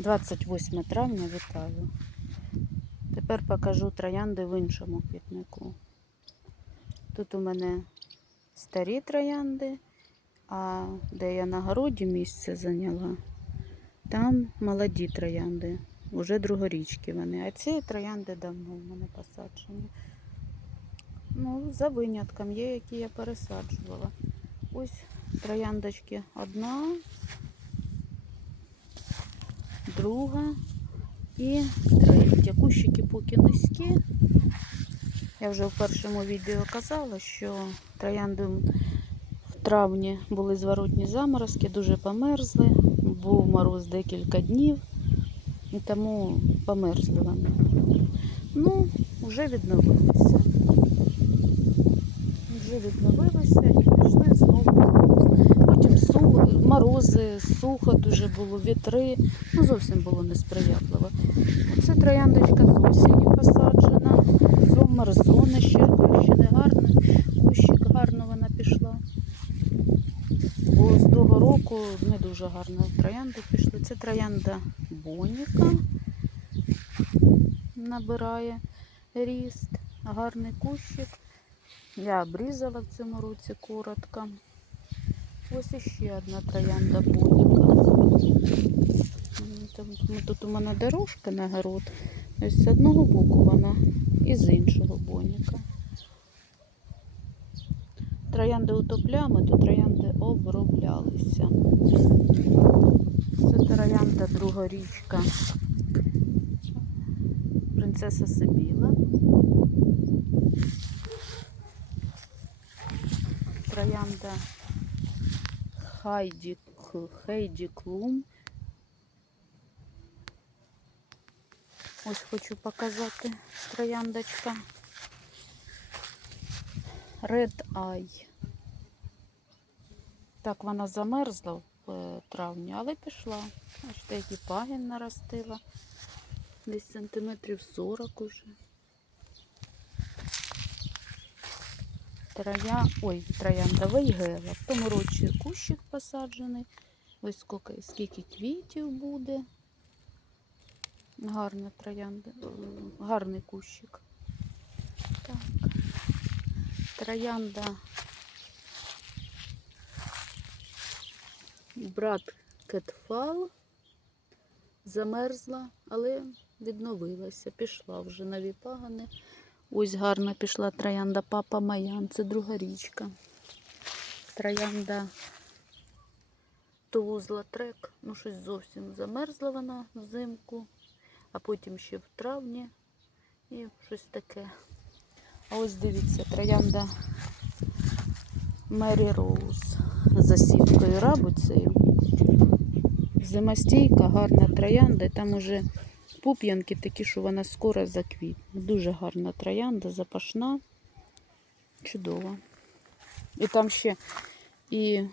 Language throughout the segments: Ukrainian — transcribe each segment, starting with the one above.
28 травня вітаю. Тепер покажу троянди в іншому квітнику. Тут у мене старі троянди, а де я на городі місце зайняла, там молоді троянди, вже другорічки вони. А ці троянди давно в мене посаджені. Ну, за винятком є, які я пересаджувала. Ось трояндочки одна, друга і третя. Кущики поки низькі. Я вже в першому відео казала, що троянди в травні були зворотні заморозки, дуже померзли. Був мороз декілька днів, і тому померзли вони. Ну, вже відновилися. Вже відновилися і пішли знову. Потім су- морози, сухо дуже було, вітри. Ну, зовсім було несприятливо. Це трояндочка з осені посаджена. Зомерзони ще не гарна. Кущик гарно вона пішла. Бо з того року не дуже гарно троянди пішли. Це троянда Боніка набирає ріст. Гарний кущик. Я обрізала в цьому році коротко. Ось іще одна троянда. Там, тут у мене дорожка на город. Ось з одного боку вона і з іншого боніка. Троянди утоплями, то троянди оброблялися. Це троянда другорічка. Принцеса Сибіла. Троянда Хайді, Хейді Клум. Ось хочу показати трояндочка. Red Eye. Так, вона замерзла в е, травні, але пішла. Бачите, який пагін наростила. Десь сантиметрів 40 уже. Троя... Ой, троянда Вейгела. В тому році кущик посаджений. Ось скільки, скільки квітів буде. Гарна троянда, е, гарний кущик. Так. Троянда. Брат Кетфал замерзла, але відновилася, пішла вже нові пагани. Ось гарно пішла троянда Папа Маян, це друга річка. Троянда Тулузла Трек, ну щось зовсім замерзла вона взимку, а потім ще в травні і щось таке. А ось дивіться, троянда Мері Роуз за сіткою рабицею. Зимостійка, гарна троянда, і там уже пуп'янки такі, що вона скоро заквітне. Дуже гарна троянда, запашна, чудова. І там ще і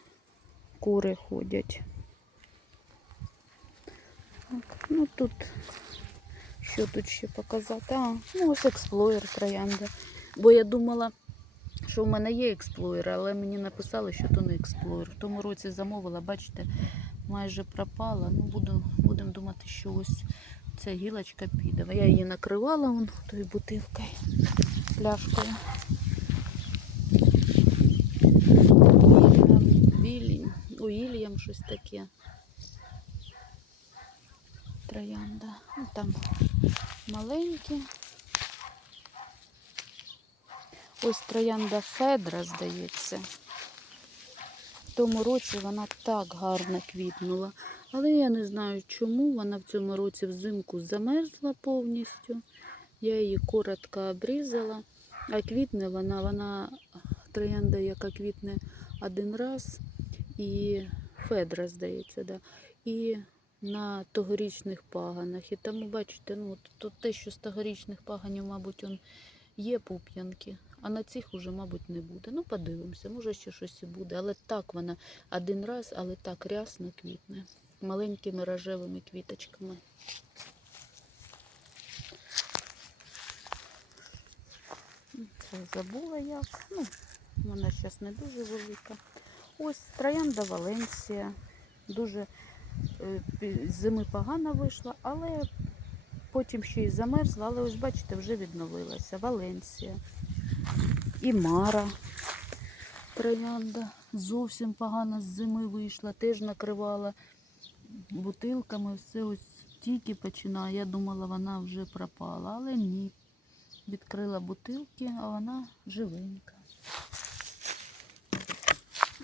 кури ходять. Так, ну тут, що тут ще показати? А, ну ось експлоєр троянда. Бо я думала, що в мене є експлоєр, але мені написали, що то не експлоєр. В тому році замовила, бачите, майже пропала. Ну, буду, будемо думати, що ось ця гілочка піде. Я її накривала вон тою бутилкою, пляшкою. Вільям, Уільям, щось таке. Троянда. Ну, там маленькі. Ось троянда Федра, здається. В тому році вона так гарно квітнула. Але я не знаю, чому вона в цьому році взимку замерзла повністю. Я її коротко обрізала. А квітне вона, вона троянда, яка квітне один раз, і Федра, здається, да. і на тогорічних паганах. І тому, бачите, ну, то те, що з тогорічних паганів, мабуть, он є пуп'янки, а на цих уже, мабуть, не буде. Ну, подивимося, може ще щось і буде. Але так вона один раз, але так рясно квітне. Маленькими рожевими квіточками. Це забула як. Ну, вона зараз не дуже велика. Ось троянда Валенсія. Дуже Е, зими погано вийшла, але потім ще й замерзла, але ось бачите, вже відновилася. Валенсія. І Мара. Троянда зовсім погано з зими вийшла, теж накривала бутилками, все ось тільки починає. Я думала, вона вже пропала, але ні. Відкрила бутилки, а вона живенька.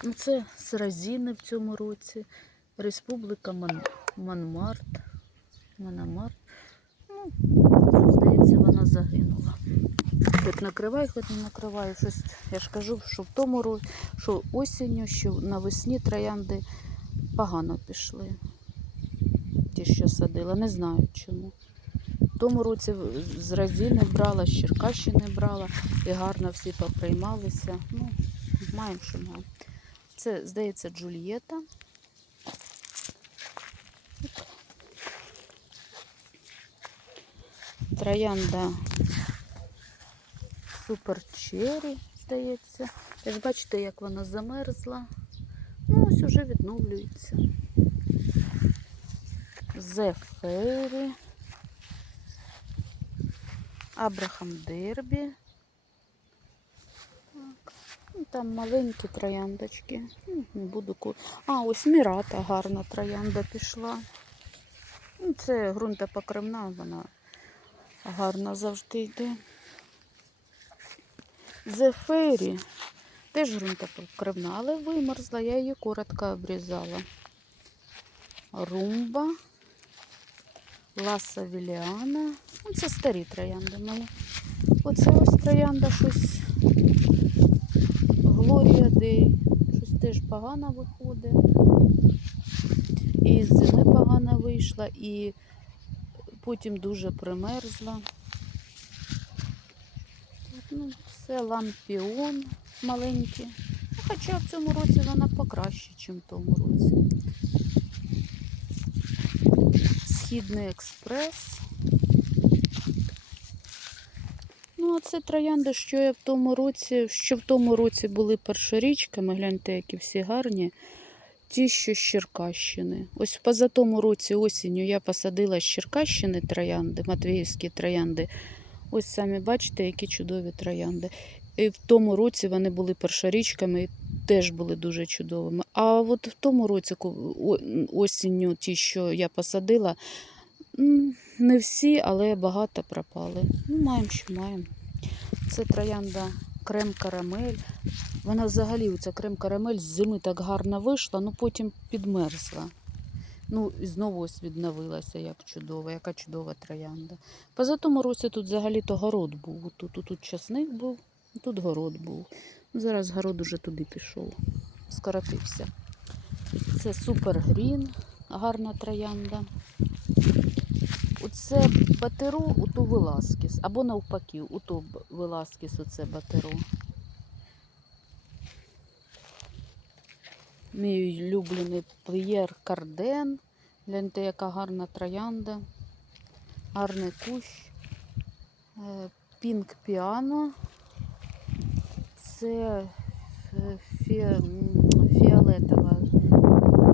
Ну, Це Сразіни в цьому році. Республіка Ман... Манмарт. Манамарт. Ну, здається, вона загинула. Хоч накривай, хоч не накривай. Щось, я ж кажу, що в тому році, що осінню, що навесні троянди погано пішли. Ті, що садила, не знаю чому. В тому році з Разіни брала, з Черкащини брала, і гарно всі поприймалися. Ну, маємо, що маємо. Це, здається, Джульєта. Троянда Супер Черрі, здається. Теж бачите, як вона замерзла. Ну, ось уже відновлюється. Зефері. Абрахам Дербі. Ну, Там маленькі трояндочки. Ну, буду ку... А, ось Мірата гарна троянда пішла. Ну, Це ґрунтопокривна, вона гарна завжди йде. Зефері. Теж ґрунтопокривна, але вимерзла, я її коротко обрізала. Румба. Ласа Віліана. Ну, це старі троянди мої. Оце ось троянда щось. Глорія Дей. Щось теж погано виходить. І з зими погано вийшла, і потім дуже примерзла. Ну, це лампіон маленький. Ну, Хоча в цьому році вона покраще, ніж в тому році. Східний експрес. Ну, а це троянди, що я в тому році, що в тому році були першорічками, гляньте, які всі гарні. Ті, що з Черкащини. Ось поза тому році осінню я посадила з Черкащини троянди, матвіївські троянди. Ось самі бачите, які чудові троянди. І в тому році вони були першорічками теж були дуже чудовими. А от в тому році, осінню, ті, що я посадила, не всі, але багато пропали. Ну, маємо, що маємо. Це троянда крем карамель. Вона взагалі, оця крем карамель з зими так гарно вийшла, ну потім підмерзла. Ну, і знову ось відновилася, як чудова, яка чудова троянда. Поза тому році тут взагалі-то город був. Тут, тут, тут часник був, тут город був. Ну, Зараз город уже туди пішов, скоротився. Це супер грін, гарна троянда. Оце батеро, ото Веласкіс, або навпаки, ото Веласкіс, оце батеро. Мій улюблений П'єр Карден. Гляньте, яка гарна троянда. Гарний кущ. Е, Пінк піано. Це фі... фіолетова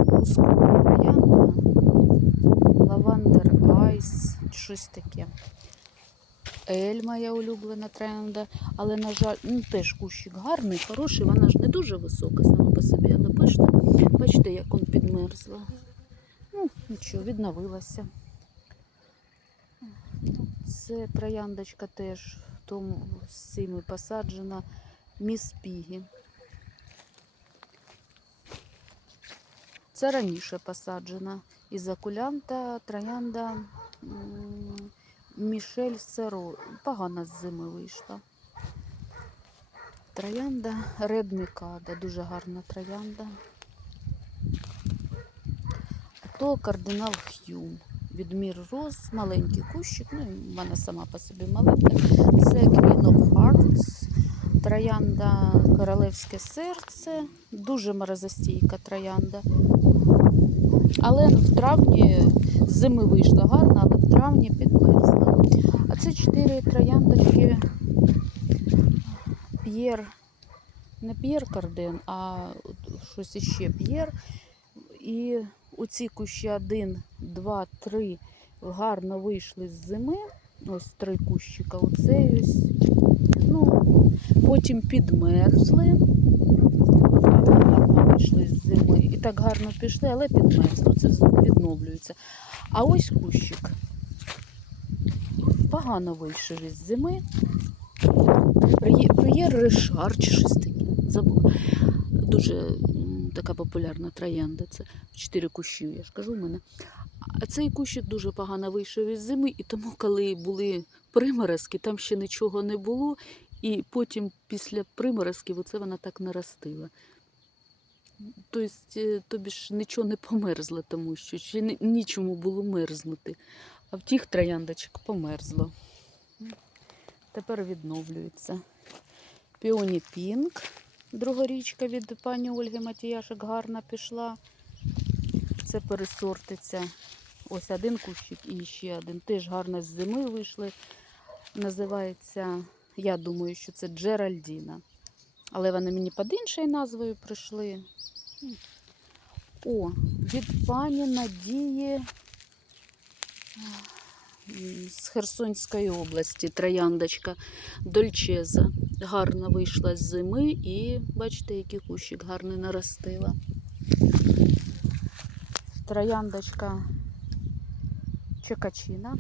кускова троянда. Лавандер Айс, щось таке. Ель, моя улюблена троянда, але, на жаль, ну, теж кущик гарний, хороший, вона ж не дуже висока сама по собі, але пишна. Бачите, як он підмерзла. Ну, нічого, відновилася. Це трояндочка теж в тому цими посаджена міс Пігі. Це раніше посаджена. Із акулянта троянда Мішель Серо. Погано з зими вийшла. Троянда Ред Мікада, дуже гарна троянда. А то кардинал Х'юм. Відмір роз, маленький кущик, ну і в мене сама по собі маленька. Це Queen of Hearts, троянда Королевське серце, дуже морозостійка троянда. Але в травні з зими вийшла гарно, але в травні підмерзла. А це чотири трояндочки П'єр, не П'єр Карден, а щось іще П'єр. І оці кущі один, два, три гарно вийшли з зими. Ось три кущика. Оцей ось. Ну, потім підмерзли. Зими. І так гарно пішли, але підмерзли. Це відновлюється. А ось кущик. Погано вийшов із зими. П'єр Ришар чи щось таке. Забула. Дуже така популярна троянда. Це чотири кущі, я ж кажу в мене. А цей кущик дуже погано вийшов із зими, і тому, коли були приморозки, там ще нічого не було. І потім після приморозків оце вона так наростила. Тобто, е, тобі ж нічого не померзло, тому що ще нічому було мерзнути. А в тих трояндочок померзло. Тепер відновлюється. Піоні Пінк. Другорічка від пані Ольги Матіяшек гарна пішла. Це пересортиться. Ось один кущик і ще один. Теж гарно з зими вийшли. Називається, я думаю, що це Джеральдіна. Але вони мені під іншою назвою прийшли. О, від пані Надії з Херсонської області трояндочка Дольчеза. Гарно вийшла з зими і бачите, який кущик гарний наростила. Трояндочка Чекачина.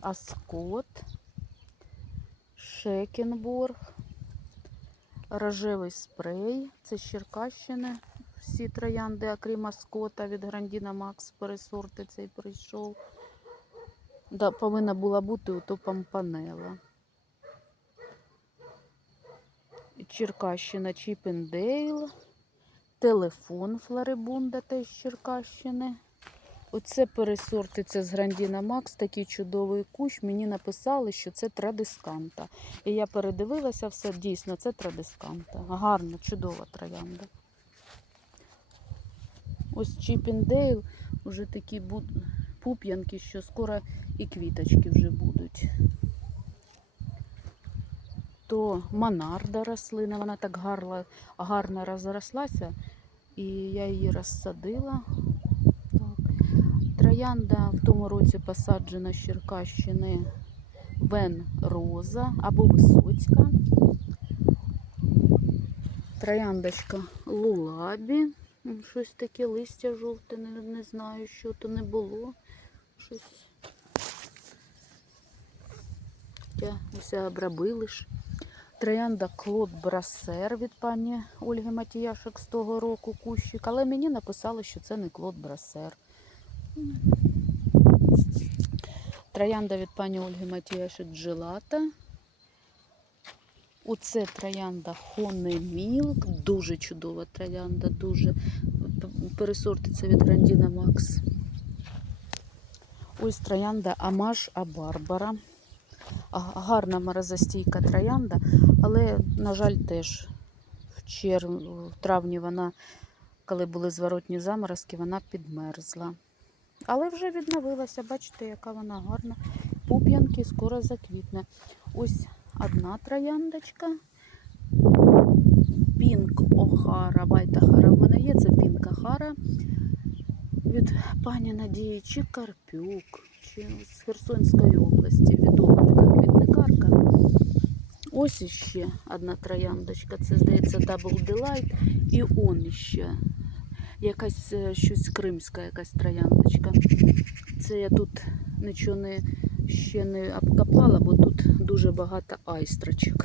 Аскот. Шекенборг. Рожевий спрей. Це з Черкащини. Всі троянди, окрім Аскота від Грандіна Макс пересорти цей прийшов. Да, повинна була бути ото Пампанела. Черкащина Чіпендейл. Телефон Флорибунда теж Черкащини. Оце пересортиться з Грандіна Макс, такий чудовий кущ. Мені написали, що це традисканта. І я передивилася все, дійсно, це традисканта. Гарна, чудова троянда. Ось Чіпіндейл вже такі пуп'янки, що скоро і квіточки вже будуть. То монарда рослина, вона так гарно, гарно розрослася, і я її розсадила. Так. Троянда в тому році посаджена з Черкащини Вен Роза або Висоцька. Трояндочка Лулабі. Щось таке листя жовте, не, не знаю, що то не було. Щось. Хоча усе обробили ж. Троянда Клод Брасер від пані Ольги Матіяшек з того року кущик, але мені написали, що це не Клод Брасер. Троянда від пані Ольги Матіяшек Джилата. Оце троянда Milk. Дуже чудова троянда, дуже пересортиться від Грандіна Макс. Ось троянда Амаш Абарбара. Гарна морозостійка троянда, але, на жаль, теж в, чер... в травні вона, коли були зворотні заморозки, вона підмерзла. Але вже відновилася, бачите, яка вона гарна. Пуп'янки скоро заквітне. Ось одна трояндочка. Пінк Охара, Вайта Хара. У мене є це Пінк Охара від пані Надії Чикарпюк, чи з Херсонської області. Відома така квітникарка. Ось іще одна трояндочка. Це, здається, Double Delight. І он іще. Якась е, щось кримська, якась трояндочка. Це я тут нічого не, ще не обкопала, бо тут дуже багато айстрочок.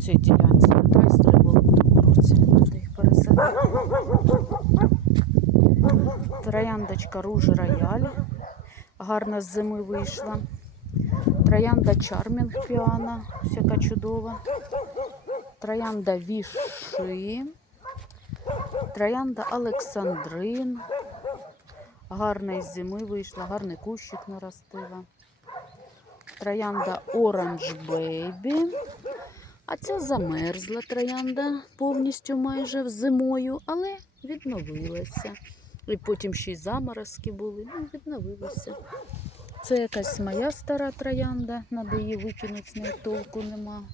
Цій ділянці тут айстри були в тому році. Тут їх пересадили. Трояндочка Руж Рояль. Гарна з зими вийшла. Троянда Чармінг Піана, всяка чудова. Троянда Віши. Троянда Олександрин. Гарна із зими вийшла, гарний кущик наростила. Троянда Оранж Бейбі. А ця замерзла троянда повністю майже зимою, але відновилася. І потім ще й заморозки були, ну, відновилася. Це якась моя стара троянда, треба її викинути, з неї толку нема.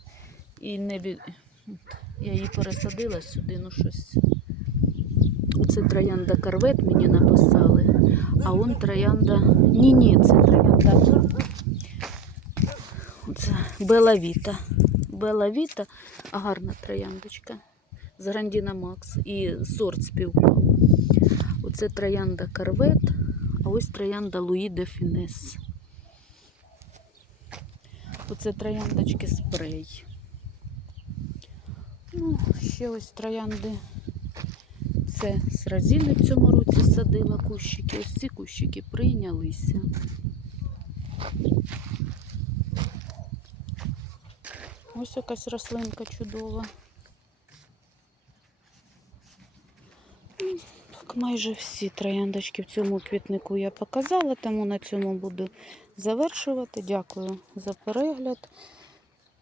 І не від... Я її пересадила сюди, ну щось. Оце троянда корвет мені написали, а он троянда. Ні, ні, це троянда. Оце Белавіта. Белавіта, гарна трояндочка. З Грандіна Макс. І сорт співпав. Оце троянда корвет, а ось троянда Луї де Фінес. Оце трояндочки спрей. Ну, ще ось троянди. Це з в цьому році садила кущики. Ось ці кущики прийнялися. Ось якась рослинка чудова. Так майже всі трояндочки в цьому квітнику я показала, тому на цьому буду завершувати. Дякую за перегляд.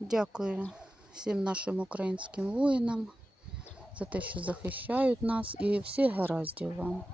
Дякую всім нашим українським воїнам за те, що захищають нас, і всіх гараздів вам.